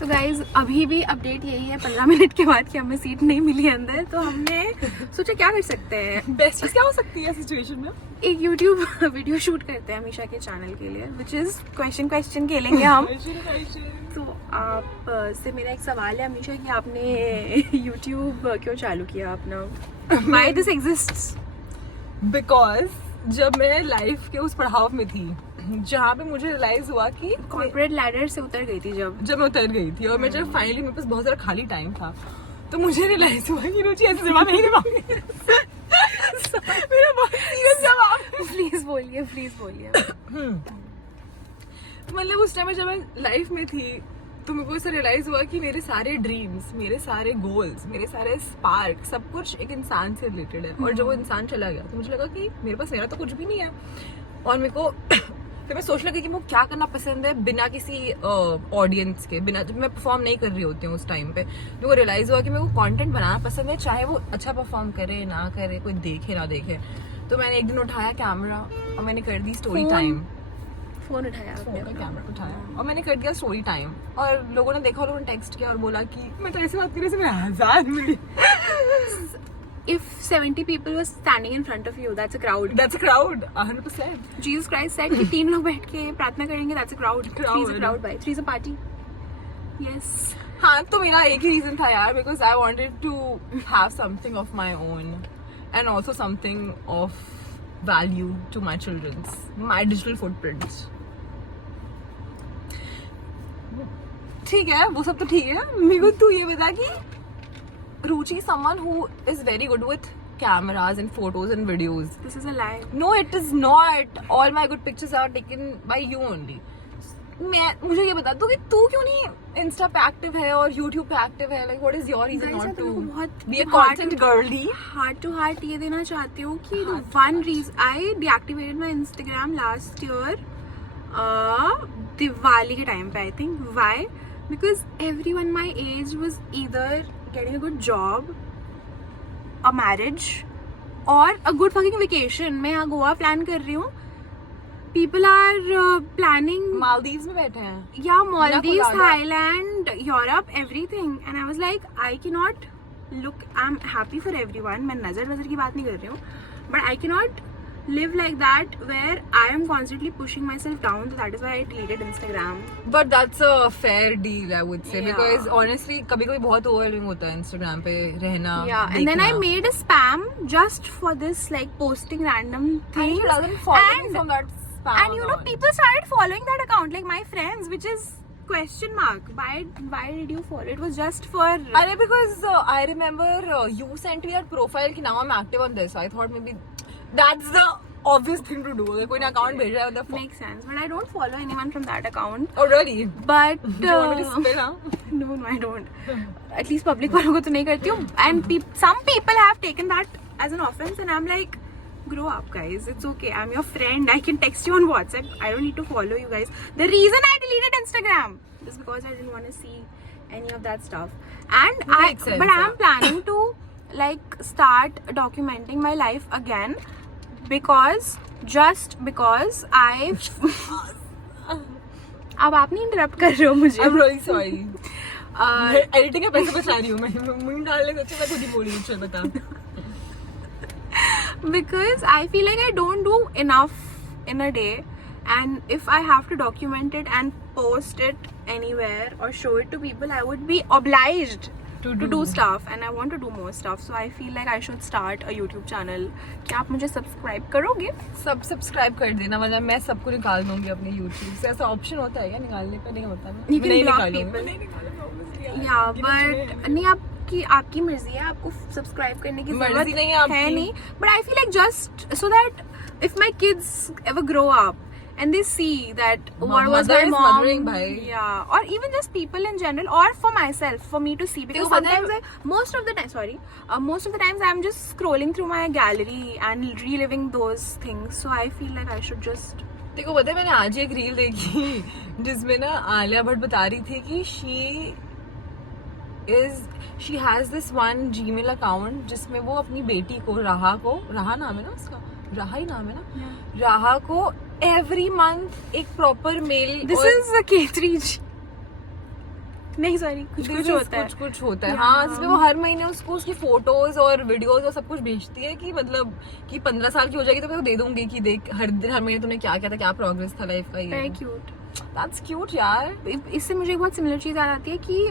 तो गाइज अभी भी अपडेट यही है 15 मिनट के बाद कि हमें सीट नहीं मिली अंदर, तो हमने सोचा क्या कर सकते हैं। बेस्ट क्या हो सकती है सिचुएशन में? एक यूट्यूब वीडियो शूट करते हैं अमीशा के चैनल के लिए, विच इज क्वेश्चन खेलेंगे हम। तो आप से मेरा एक सवाल है अमीशा कि आपने यूट्यूब क्यों चालू किया अपना? Why this exists? बिकॉज जब मैं लाइफ के उस पड़ाव में थी जहाँ पे मुझे रियलाइज हुआ कि कॉर्पोरेट लैडर से उतर गई थी जब मैं उतर गई थी और मैं जब फाइनली मेरे पास बहुत सारा खाली टाइम था, तो मुझे रियलाइज हुआ कि रुचि ऐसे जवाब नहीं दे पाऊंगी। मेरा बहुत सीरियस जवाब। प्लीज बोलिए। मतलब उस टाइम जब मैं लाइफ में थी तो मेरे को ऐसा रियलाइज हुआ कि मेरे सारे ड्रीम्स, मेरे सारे गोल्स, मेरे सारे स्पार्क, सब कुछ एक इंसान से रिलेटेड है। और जब वो इंसान चला गया तो मुझे लगा कि मेरे पास मेरा तो कुछ भी नहीं है। और मेरे को फिर मैं सोचने लगी कि मुझे क्या करना पसंद है बिना किसी ऑडियंस के, बिना जब मैं परफॉर्म नहीं कर रही होती हूँ उस टाइम पे। मेरे को रियलाइज हुआ कि मेरे को कंटेंट बनाना पसंद है, चाहे वो अच्छा परफॉर्म करे ना करे, कोई देखे ना देखे। तो मैंने एक दिन उठाया कैमरा और मैंने कर दी स्टोरी टाइम। फोन उठाया आपने? कैमरा उठाया और मैंने कर दिया स्टोरी टाइम। और लोगों ने देखा, लोगों ने टेक्स्ट किया और बोला कि मैं तो ऐसी बात कर रही थी, मैं 1000 मिली। If 70 people were standing in front of you, that's a crowd. That's a crowd, 100%. Jesus Christ said कि 3 लोग बैठ के प्रार्थना करेंगे, that's a crowd. 3 is a crowd by 3 is a party. Yes. हाँ, तो मेरा एक ही रीजन था यार, because I wanted to have something of my own and also something of value to my children's, my digital footprints. ठीक है, वो सब तो ठीक है। मेरे को तू ये बता कि Ruchi, someone who is very good with cameras and photos and videos. This is a lie. No, it is not. All my good pictures are taken by you only. मुझे ये बता तू कि तू क्यों नहीं इंस्टा पे एक्टिव है और यूट्यूब पे एक्टिव है? Like, what is your reason not to be a content girly? Heart to heart ये देना चाहती हूँ कि one reason I deactivated my Instagram last year, Diwali के टाइम पे I think. Why? Because everyone my age was either getting a good job, a marriage, or a good fucking vacation. मैं यहाँ Goa plan कर रही हूँ. People are planning Maldives में बैठे हैं. Yeah, Maldives, Thailand, Europe, everything. And I was like, I cannot look. I'm happy for everyone. मैं नजर की बात नहीं कर रही हूँ. But I cannot live like that where I am constantly pushing myself down. So that is why I deleted Instagram. But that's a fair deal, I would say, Yeah. because honestly कभी-कभी बहुत overwhelming होता है Instagram पे रहना. Yeah, and then I made a spam just for this, like posting random things. And doesn't follow me from that spam. And you know, people started following that account, like my friends, which is question mark. Why did you follow? It was just for. अरे because I remember you sent me that profile कि now I'm active on this. I thought maybe that's the obvious thing to do. अगर कोई account भेज रहा है मतलब. Makes sense, but I don't follow anyone from that account. Oh really? But Do you want me to spill, huh? no, I don't. At least public वालों को तो नहीं करती हूँ. And some people have taken that as an offense, and I'm like, grow up, guys. It's okay. I'm your friend. I can text you on WhatsApp. I don't need to follow you guys. The reason I deleted Instagram is because I didn't want to see any of that stuff. And Makes sense, but I am planning to like start documenting my life again. Just because I अब आप नहीं interrupt कर रहे हो मुझे. I'm really sorry. Editing के पैसे बचा रही हूँ मैं. मुंह डालने से अच्छा मैं खुद ही बोल रही हूँ. चल बता. Because I feel like I don't do enough in a day, and if I have to document it and post it anywhere or show it to people, I would be obliged to do stuff, and I want to do more stuff. So I feel like I should start a YouTube channel. क्या आप मुझे subscribe करोगे? सब subscribe कर देना, मतलब मैं सबको निकाल दूंगी अपने YouTube से. ऐसा ऑप्शन होता है क्या निकालने का? नहीं होता ना. You can नहीं block निकालूंगी. people. नहीं निकालूंगी. Yeah, but नहीं, आपकी मर्जी है. आपको सब्सक्राइब करने की मर्जी जरूरत नहीं है आपकी. नहीं. But I feel like just so that if my kids ever grow up and they see that what was my Mother is mom, mothering, bhai. yeah, or even just people in general, or for myself, for me to see, because sometimes most of the times I'm just scrolling through my gallery and reliving those things. So I feel like I should just. देखो पता है, मैंने आज एक reel देखी जिसमें ना आलिया भट्ट बता रही थी कि she has this one Gmail account जिसमें वो अपनी बेटी को राहा नाम है ना उसका, राहा ही नाम है ना, राहा को every month एक proper mail. This is a K3G. नहीं सॉरी कुछ होता है, कुछ होता है Yeah. हाँ, जिसमें वो हर महीने उसको उसकी फोटोज और वीडियोस और सब कुछ भेजती है कि मतलब कि 15 साल की हो जाएगी तो मैं दे दूंगी कि देख हर दिन हर महीने तूने क्या किया था, क्या प्रोग्रेस था लाइफ का। वेरी ये क्यूट। दैट्स क्यूट यार। इससे मुझे एक बहुत सिमिलर चीज याद आती है कि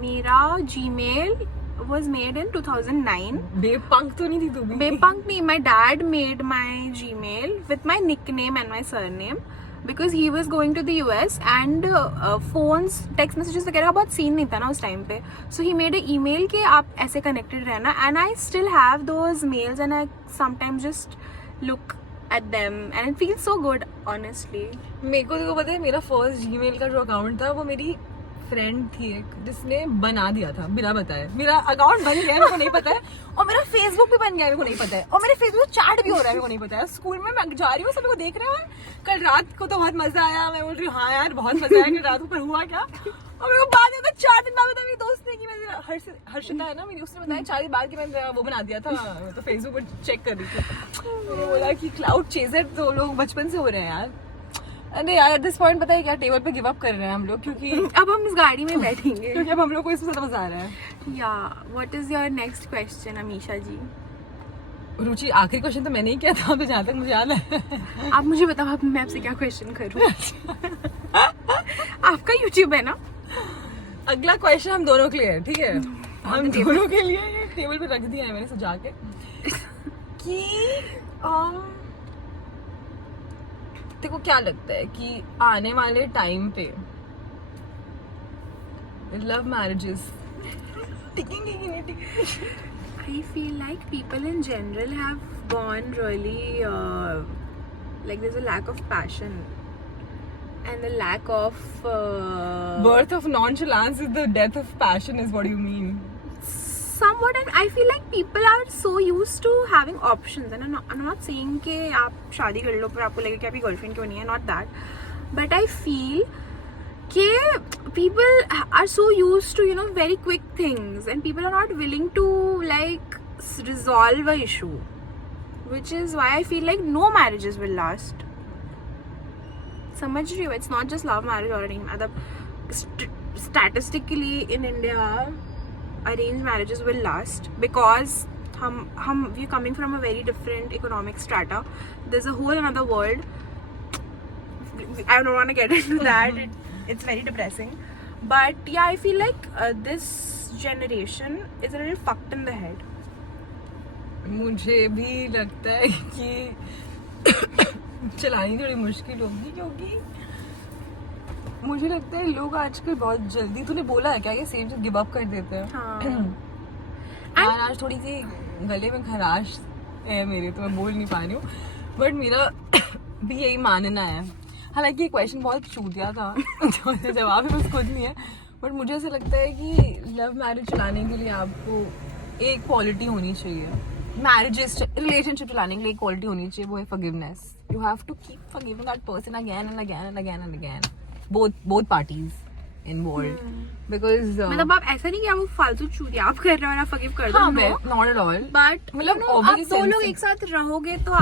मेरा जीमेल was made in 2009. बेपंक तो नहीं थी तू भी? Bepunk nahi, my dad made my Gmail with my nickname and my surname because he was going to the US and phones, text messages वगैरह का बहुत सीन नहीं था ना उस टाइम पे, so he made an email कि आप ऐसे connected रहना, and I still have those mails and I sometimes just look at them and it feels so good honestly. मेरे को तो पता है मेरा फर्स्ट जीमेल का जो अकाउंट था वो मेरी फ्रेंड थी एक जिसने बना दिया था बिना बताए। मेरा अकाउंट बन गया मेरे को नहीं पता है, और मेरा फेसबुक भी बन गया मेरे को नहीं पता है, और मेरे फेसबुक चैट भी हो रहा है मेरे को नहीं पता है। स्कूल में मैं जा रही हूँ, सभी को देख रहे हैं, कल रात को तो बहुत मजा आया, मैं बोल रही हूँ हाँ यार बहुत मजा आया, कल रात को पर हुआ क्या, और मेरे को बाद में 4 दिन बाद बताया मेरी दोस्त ने कि मैं हर्षिता है ना मेरी, उसने बताया 4 दिन बाद कि मैंने वो बना दिया था, तो फेसबुक पर चेक कर रही थी। मैंने बोला कि क्लाउड चेजर तो लोग बचपन से हो रहे हैं यार। अरे यार एट दिस पॉइंट पता है क्या, टेबल पे गिव अप कर रहे हैं हम लोग, क्योंकि अब हम इस गाड़ी में बैठेंगे क्योंकि अब हम लोग को इसमें ज्यादा मजा आ रहा है। या what is your next question Amisha ji? Ruchi आखिरी क्वेश्चन तो मैंने ही किया था, तो जहाँ तक मुझे याद है। आप मुझे बताओ आप मैं आपसे क्या क्वेश्चन करूँ? आपका यूट्यूब है ना? अगला क्वेश्चन हम दोनों के लिए है, ठीक है? हम दोनों के लिए ये टेबल पे रख दिया है मैंने सजा के कि तेको क्या लगता है कि आने वाले टाइम पे लव मैरिजेस टिकेंगे कि नहीं टिकेंगे? I feel like people in general have gone really like there's a lack of passion and the lack of Birth of nonchalance is the death of passion is what you mean? somewhat, and I feel like people are so used to having options, and I'm not saying कि आप शादी कर लो पर आपको लगे कि आपकी girlfriend क्यों नहीं है, not that, but I feel कि people are so used to very quick things and people are not willing to like resolve a issue, which is why I feel like no marriages will last. समझ रही हो? It's not just love marriage or anything. मतलब statistically in India arranged marriages will last because we're coming from a very different economic strata. There's a whole another world. I don't want to get into that. It's very depressing. But yeah, I feel like this generation is a little fucked in the head. मुझे भी लगता है कि चलानी थोड़ी मुश्किल होगी, क्योंकि मुझे लगता है लोग आजकल बहुत जल्दी, तूने बोला है क्या ये सेम चीज गिव अप कर देते हैं? यार आज थोड़ी सी गले में खराश है मेरे, तो मैं बोल नहीं पा रही हूँ, बट मेरा भी यही मानना है। हालांकि ये क्वेश्चन बहुत चूतिया था, तो जवाब है बस खुद नहीं है, बट मुझे ऐसा लगता है कि लव मैरिज चलाने के लिए आपको एक क्वालिटी होनी चाहिए, मैरिजेस रिलेशनशिप चलाने के लिए एक क्वालिटी होनी चाहिए, वो है forgiveness. You have to keep forgiving that person again and again and again and again, both parties involved, because मतलब आप ऐसा नहीं कि आप वो फालतू चूतिया आप कर रहे हो और आप forgive कर दो, हाँ, not at all, but मतलब आप obviously दो लोग sense- एक साथ रहोगे तो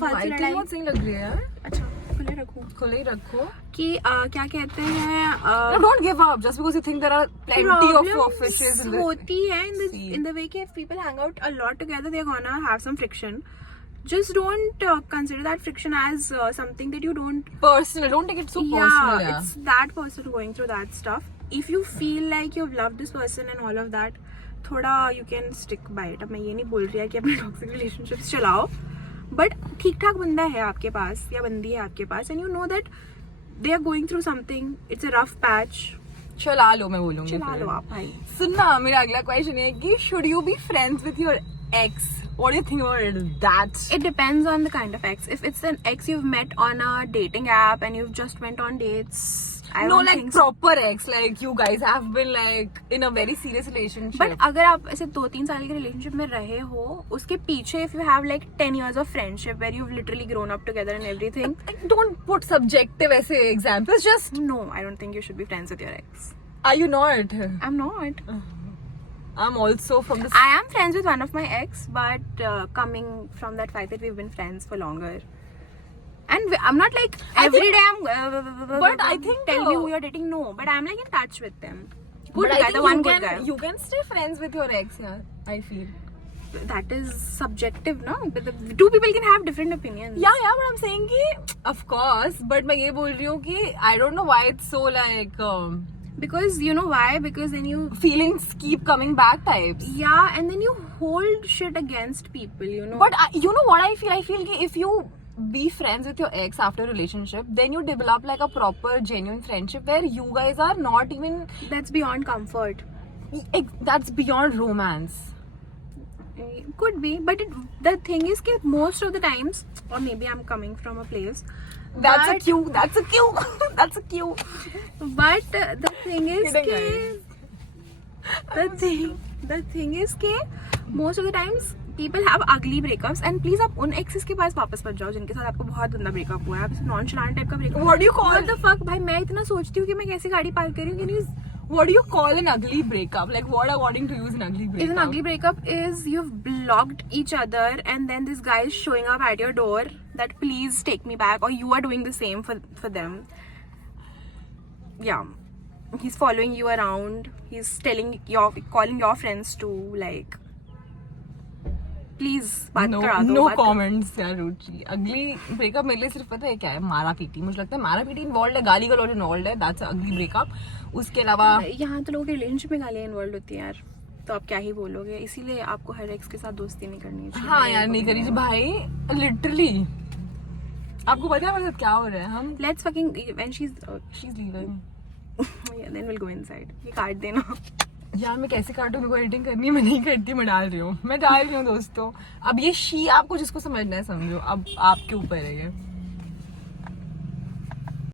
फालतू लड़ाई बहुत सही लग रही है यार, अच्छा खुले रखो खुले ही रखो कि क्या कहते हैं don't give up just because you think there are plenty of fishes in the होती है sea. in the way कि if people hang out a lot together they're gonna have some friction. Just don't consider that friction as something that you don't personal, don't take it so personal. Yeah, it's that person going through that stuff. If you feel like you've loved this person and all of that, थोड़ा you can stick by it. अब मैं ये नहीं बोल रही है कि अपने toxic relationships चलाओ, but ठीक ठाक बंदा है आपके पास या बंदी है आपके पास and you know that they are going through something, it's a rough patch, चला लो, मैं बोलूंगी चला फिर। लो आप भाई। सुनना, मेरा अगला क्वेश्चन है कि should you be friends with your ex? What do you think about that? It depends on the kind of ex. If it's an ex you've met on a dating app and you've just went on dates, I No, don't like think so. proper ex, like you guys have been like in a very serious relationship. But अगर आप ऐसे 2-3 साल के relationship में रहे हो, उसके पीछे if you have like 10 years of friendship where you've literally grown up together and everything, Like, don't put subjective ऐसे examples. Just no, I don't think you should be friends with your ex. are you not? I'm not. I'm also from the. I am friends with one of my ex, but coming from that fact that we've been friends for longer. And I'm not like every day I'm But I think, tell me who you're dating. No, but I'm like in touch with them. Good But I guy, think the one good guy. you can stay friends with your ex, yeah. I feel. That is subjective, no? But two people can have different opinions. Yeah, but I'm saying कि of course, but मैं ये बोल रही हूँ कि I don't know why it's so like Because you know why? Because then you feelings keep coming back types. yeah, and then you hold shit against people, you know. But you know what I feel? I feel कि if you be friends with your ex after a relationship, then you develop like a proper genuine friendship where you guys are not even that's beyond comfort. that's beyond romance. Could be, but the thing is that most of the times, or maybe I'm coming from a place, That's a but- cue. That's a cue. That's a cue. but the thing is Kidding, that the thing is that most of the times people have ugly breakups, and please आप उन exes के पास वापस मत जाओ जिनके साथ आपको बहुत गंदा breakup हुआ है. आप इसे nonchalant type का breakup. What do you call? What the fuck भाई, मैं इतना सोचती हूँ कि मैं कैसे गाड़ी पार्क कर रही हूँ. Can you What do you call an ugly breakup? Like what according to you is an ugly breakup? is an ugly breakup is you've blocked each other and then this guy is showing up at your door that please take me back, or you are doing the same for them. Yeah, he's following you around, he's calling your friends to like please बात करा दो. No बात करा- comments यार रुचि. Ugly breakup मेरे लिए सिर्फ पता है क्या है? मारा पीटी. मुझे लगता है मारा पीटी involved है, गाली गलौज involved है. That's an ugly breakup. उसके अलावा यहाँ तो लोगों के रिलेशनशिप में गालियाँ इन्वॉल्व होती है यार, तो आप क्या ही बोलोगे. इसीलिए आपको हर एक्स के साथ दोस्ती नहीं करनी चाहिए. हाँ यार नहीं करी भाई लिटरली. आपको पता है हमारे साथ क्या हो रहा है? हम Let's fucking when she's she's leaving. yeah, then we'll go inside. ये काट देना. यार मैं कैसे काटूं? मेरे को एडिटिंग करनी है. मैं नहीं करती, मैं डाल रही हूँ दोस्तों. अब ये शी आपको जिसको समझना है समझो. अब आपके ऊपर है ये.